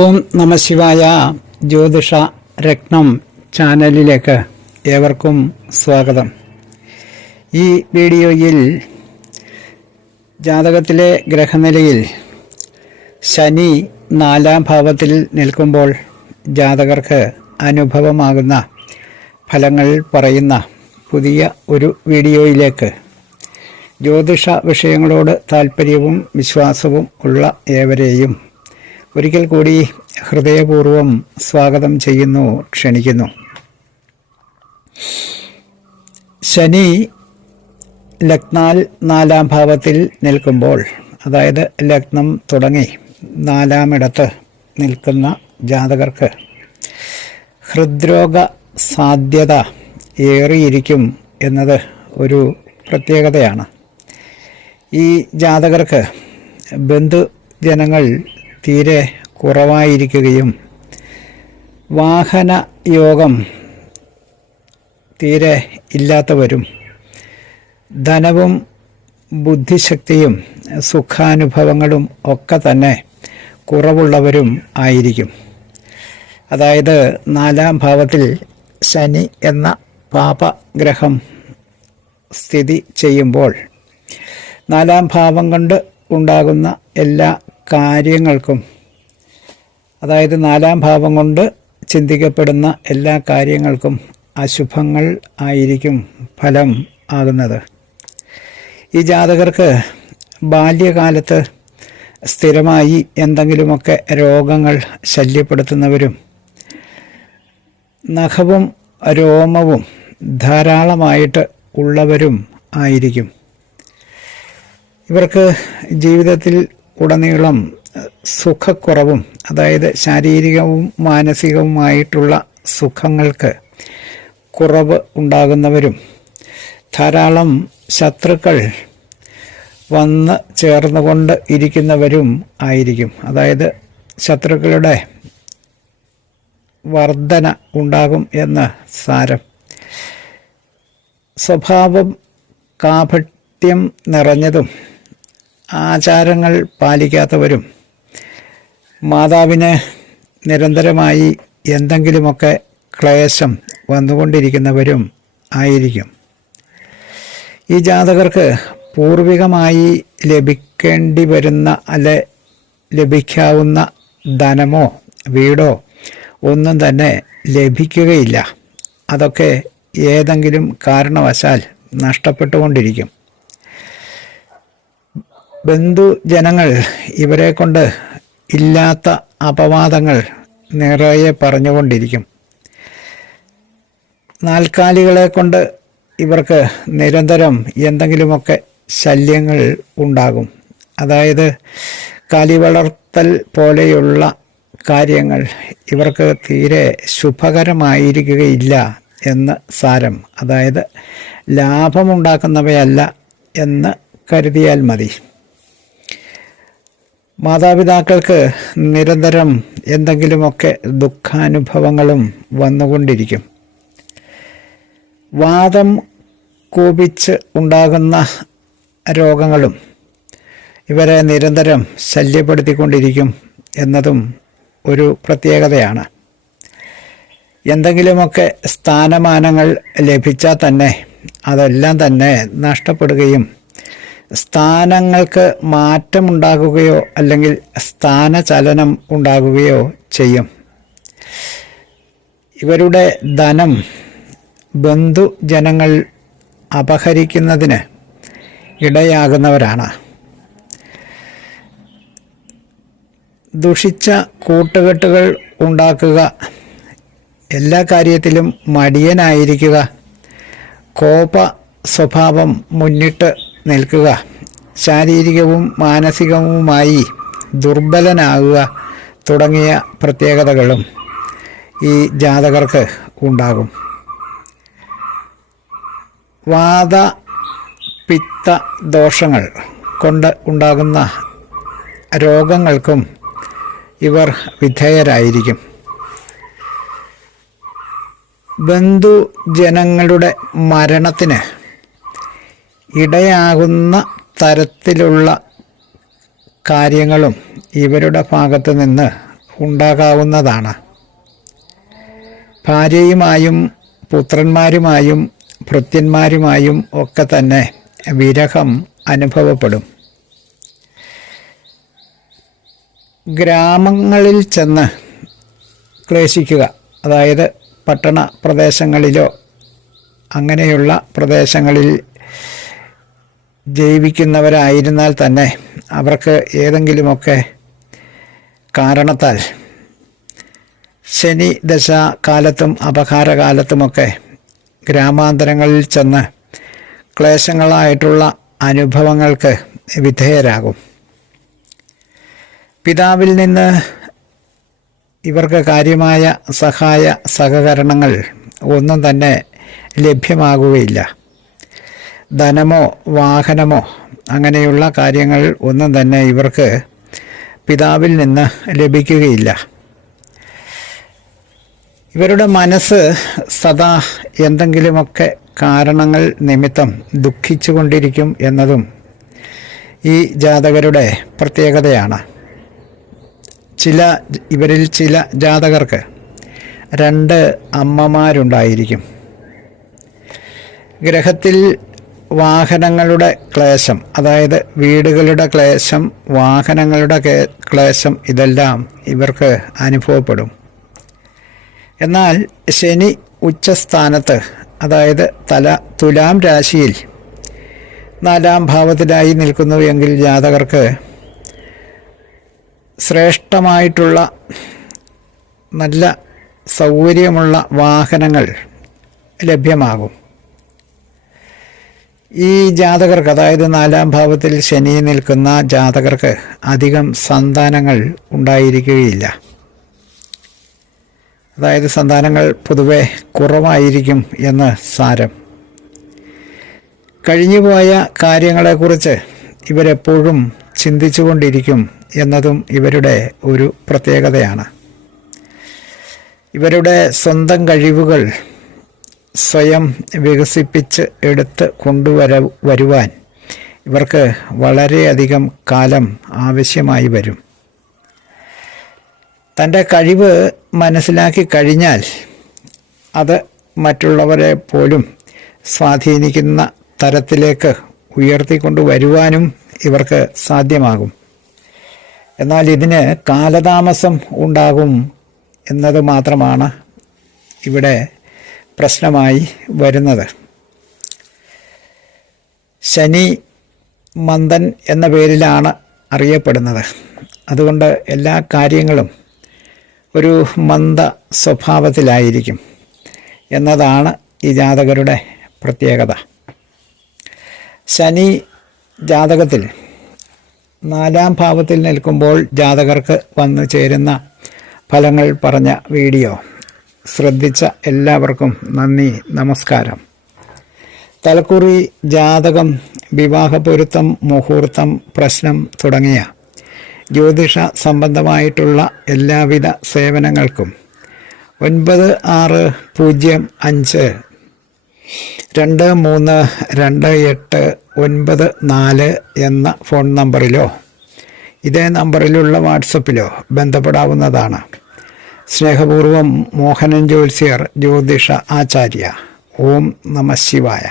ഓം നമഃശിവായ. ജ്യോതിഷ രത്നം ചാനലിലേക്ക് ഏവർക്കും സ്വാഗതം. ഈ വീഡിയോയിൽ ജാതകത്തിലെ ഗ്രഹനിലയിൽ ശനി 4-ാം ഭാവത്തിൽ നിൽക്കുമ്പോൾ ജാതകർക്ക് അനുഭവമാകുന്ന ഫലങ്ങൾ പറയുന്ന പുതിയ ഒരു വീഡിയോയിലേക്ക് ജ്യോതിഷ വിഷയങ്ങളോട് താൽപ്പര്യവും വിശ്വാസവും ഉള്ള ഏവരെയും ഒരിക്കൽ കൂടി ഹൃദയപൂർവ്വം സ്വാഗതം ചെയ്യുന്നു, ക്ഷണിക്കുന്നു. ശനി ലഗ്നാൽ 4-ാം ഭാവത്തിൽ നിൽക്കുമ്പോൾ, അതായത് ലഗ്നം തുടങ്ങി 4-ാമിടത്ത് നിൽക്കുന്ന ജാതകർക്ക് ഹൃദ്രോഗ സാധ്യത ഏറിയിരിക്കും എന്നത് ഒരു പ്രത്യേകതയാണ്. ഈ ജാതകർക്ക് ബന്ധുജനങ്ങൾ തീരെ കുറവായിരിക്കുകയും വാഹന യോഗം തീരെ ഇല്ലാത്തവരും ധനവും ബുദ്ധിശക്തിയും സുഖാനുഭവങ്ങളും ഒക്കെ തന്നെ കുറവുള്ളവരും ആയിരിക്കും. അതായത് 4-ാം ഭാവത്തിൽ ശനി എന്ന പാപഗ്രഹം സ്ഥിതി ചെയ്യുമ്പോൾ 4-ാം ഭാവം കൊണ്ട് ഉണ്ടാകുന്ന എല്ലാ കാര്യങ്ങൾക്കും, അതായത് 4-ാം ഭാവം കൊണ്ട് ചിന്തിക്കപ്പെടുന്ന എല്ലാ കാര്യങ്ങൾക്കും അശുഭങ്ങൾ ആയിരിക്കും ഫലം ആകുന്നത്. ഈ ജാതകർക്ക് ബാല്യകാലത്ത് സ്ഥിരമായി എന്തെങ്കിലുമൊക്കെ രോഗങ്ങൾ ശല്യപ്പെടുത്തുന്നവരും നഖവും രോമവും ധാരാളമായിട്ട് ഉള്ളവരും ആയിരിക്കും. ഇവർക്ക് ജീവിതത്തിൽ ഉടനീളം സുഖക്കുറവും, അതായത് ശാരീരികവും മാനസികവുമായിട്ടുള്ള സുഖങ്ങൾക്ക് കുറവ് ഉണ്ടാകുന്നവരും ധാരാളം ശത്രുക്കൾ വന്ന് ചേർന്നുകൊണ്ട് ഇരിക്കുന്നവരും ആയിരിക്കും. അതായത് ശത്രുക്കളുടെ വർധന ഉണ്ടാകും എന്ന് സാരം. സ്വഭാവം കാപട്യം നിറഞ്ഞതും ആചാരങ്ങൾ പാലിക്കാത്തവരും മാതാവിന് നിരന്തരമായി എന്തെങ്കിലുമൊക്കെ ക്ലേശം വന്നുകൊണ്ടിരിക്കുന്നവരും ആയിരിക്കും. ഈ ജാതകർക്ക് പൂർവികമായി ലഭിക്കേണ്ടി വരുന്ന ലഭിക്കാവുന്ന ധനമോ വീടോ ഒന്നും തന്നെ ലഭിക്കുകയില്ല. അതൊക്കെ ഏതെങ്കിലും കാരണവശാൽ നഷ്ടപ്പെട്ടുകൊണ്ടിരിക്കും. ബന്ധുജനങ്ങൾ ഇവരെ കൊണ്ട് ഇല്ലാത്ത അപവാദങ്ങൾ നിറയെ പറഞ്ഞുകൊണ്ടിരിക്കും. നാൽക്കാലികളെ കൊണ്ട് ഇവർക്ക് നിരന്തരം എന്തെങ്കിലുമൊക്കെ ശല്യങ്ങൾ ഉണ്ടാകും. അതായത് കാലി വളർത്തൽ പോലെയുള്ള കാര്യങ്ങൾ ഇവർക്ക് തീരെ ശുഭകരമായിരിക്കുകയില്ല എന്ന് സാരം. അതായത് ലാഭമുണ്ടാക്കുന്നവയല്ല എന്ന് കരുതിയാൽ മതി. മാതാപിതാക്കൾക്ക് നിരന്തരം എന്തെങ്കിലുമൊക്കെ ദുഃഖാനുഭവങ്ങളും വന്നുകൊണ്ടിരിക്കും. വാദം കോപിച്ച് ഉണ്ടാകുന്ന രോഗങ്ങളും ഇവരെ നിരന്തരം ശല്യപ്പെടുത്തിക്കൊണ്ടിരിക്കും എന്നതും ഒരു പ്രത്യേകതയാണ്. എന്തെങ്കിലുമൊക്കെ സ്ഥാനമാനങ്ങൾ ലഭിച്ചാൽ തന്നെ അതെല്ലാം തന്നെ നഷ്ടപ്പെടുകയും സ്ഥാനങ്ങൾക്ക് മാറ്റമുണ്ടാകുകയോ അല്ലെങ്കിൽ സ്ഥാനചലനം ഉണ്ടാകുകയോ ചെയ്യും. ഇവരുടെ ധനം ബന്ധുജനങ്ങൾ അപഹരിക്കുന്നതിന് ഇടയാകുന്നവരാണ്. ദുഷിച്ച കൂട്ടുകെട്ടുകൾ ഉണ്ടാക്കുക, എല്ലാ കാര്യത്തിലും മടിയനായിരിക്കുക, കോപ സ്വഭാവം മുന്നിട്ട് നിൽക്കുക, ശാരീരികവും മാനസികവുമായി ദുർബലനാകുക തുടങ്ങിയ പ്രത്യേകതകളും ഈ ജാതകർക്ക് ഉണ്ടാകും. വാത പിത്ത ദോഷങ്ങൾ കൊണ്ട് ഉണ്ടാകുന്ന രോഗങ്ങൾക്കും ഇവർ വിധേയരായിരിക്കും. ബന്ധുജനങ്ങളുടെ മരണത്തിന് ഇടയാകുന്ന തരത്തിലുള്ള കാര്യങ്ങളും ഇവരുടെ ഭാഗത്ത് നിന്ന് ഉണ്ടാകാവുന്നതാണ്. ഭാര്യയുമായും പുത്രന്മാരുമായും ഭൃത്യന്മാരുമായും ഒക്കെ തന്നെ വിരഹം അനുഭവപ്പെടും. ഗ്രാമങ്ങളിൽ ചെന്ന് ക്ലേശിക്കുക, അതായത് പട്ടണ പ്രദേശങ്ങളിലോ അങ്ങനെയുള്ള പ്രദേശങ്ങളിൽ ജീവിക്കുന്നവരായിരുന്നാൽ തന്നെ അവർക്ക് ഏതെങ്കിലുമൊക്കെ കാരണത്താൽ ശനി ദശ കാലത്തും അപകാരകാലത്തുമൊക്കെ ഗ്രാമാന്തരങ്ങളിൽ ചെന്ന് ക്ലേശങ്ങളായിട്ടുള്ള അനുഭവങ്ങൾക്ക് വിധേയരാകും. പിതാവിൽ നിന്ന് ഇവർക്ക് കാര്യമായ സഹായ സഹകരണങ്ങൾ ഒന്നും തന്നെ ലഭ്യമാകുകയില്ല. ധനമോ വാഹനമോ അങ്ങനെയുള്ള കാര്യങ്ങൾ ഒന്നും തന്നെ ഇവർക്ക് പിതാവിൽ നിന്ന് ലഭിക്കുകയില്ല. ഇവരുടെ മനസ്സ് സദാ എന്തെങ്കിലുമൊക്കെ കാരണങ്ങൾ നിമിത്തം ദുഃഖിച്ചുകൊണ്ടിരിക്കും എന്നതും ഈ ജാതകരുടെ പ്രത്യേകതയാണ്. ഇവരിൽ ചില ജാതകർക്ക് 2 അമ്മമാരുണ്ടായിരിക്കും. ഗ്രഹത്തിൽ വാഹനങ്ങളുടെ ക്ലേശം, അതായത് വീടുകളുടെ ക്ലേശം, വാഹനങ്ങളുടെ ക്ലേശം ഇതെല്ലാം ഇവർക്ക് അനുഭവപ്പെടും. എന്നാൽ ശനി ഉച്ചസ്ഥാനത്ത്, അതായത് തുലാം രാശിയിൽ 4-ാം ഭാവത്തിലായി നിൽക്കുന്നു എങ്കിൽ ജാതകർക്ക് ശ്രേഷ്ഠമായിട്ടുള്ള നല്ല സൗകര്യമുള്ള വാഹനങ്ങൾ ലഭ്യമാകും. ഈ ജാതകർക്ക്, അതായത് 4-ാം ഭാവത്തിൽ ശനി നിൽക്കുന്ന ജാതകർക്ക് അധികം സന്താനങ്ങൾ ഉണ്ടായിരിക്കുകയില്ല. അതായത് സന്താനങ്ങൾ പൊതുവെ കുറവായിരിക്കും എന്ന് സാരം. കഴിഞ്ഞുപോയ കാര്യങ്ങളെക്കുറിച്ച് ഇവരെപ്പോഴും ചിന്തിച്ചുകൊണ്ടിരിക്കും എന്നതും ഇവരുടെ ഒരു പ്രത്യേകതയാണ്. ഇവരുടെ സ്വന്തം കഴിവുകൾ സ്വയം വികസിപ്പിച്ച് എടുത്ത് വരുവാൻ ഇവർക്ക് വളരെയധികം കാലം ആവശ്യമായി വരും. തൻ്റെ കഴിവ് മനസ്സിലാക്കി കഴിഞ്ഞാൽ അത് മറ്റുള്ളവരെ പോലും സ്വാധീനിക്കുന്ന തരത്തിലേക്ക് ഉയർത്തിക്കൊണ്ടുവരുവാനും ഇവർക്ക് സാധ്യമാകും. എന്നാൽ ഇതിന് കാലതാമസം ഉണ്ടാകും എന്നത് മാത്രമാണ് ഇവിടെ പ്രശ്നമായി വരുന്നത്. ശനി മന്ദൻ എന്ന പേരിലാണ് അറിയപ്പെടുന്നത്. അതുകൊണ്ട് എല്ലാ കാര്യങ്ങളും ഒരു മന്ദ സ്വഭാവത്തിലായിരിക്കും എന്നതാണ് ഈ ജാതകരുടെ പ്രത്യേകത. ശനി ജാതകത്തിൽ 4-ാം ഭാവത്തിൽ നിൽക്കുമ്പോൾ ജാതകർക്ക് വന്നു ചേരുന്ന ഫലങ്ങൾ പറഞ്ഞ വീഡിയോ ശ്രദ്ധിച്ച എല്ലാവർക്കും നന്ദി, നമസ്കാരം. തലക്കുറി, ജാതകം, വിവാഹപൊരുത്തം, മുഹൂർത്തം, പ്രശ്നം തുടങ്ങിയ ജ്യോതിഷ സംബന്ധമായിട്ടുള്ള എല്ലാവിധ സേവനങ്ങൾക്കും 9650232894 എന്ന ഫോൺ നമ്പറിലോ ഇതേ നമ്പറിലുള്ള വാട്സപ്പിലോ ബന്ധപ്പെടാവുന്നതാണ്. സ്നേഹപൂർവം മോഹനൻ ജ്യോത്സ്യർ, ജ്യോതിഷ ആചാര്യ. ഓം നമഃ ശിവായ.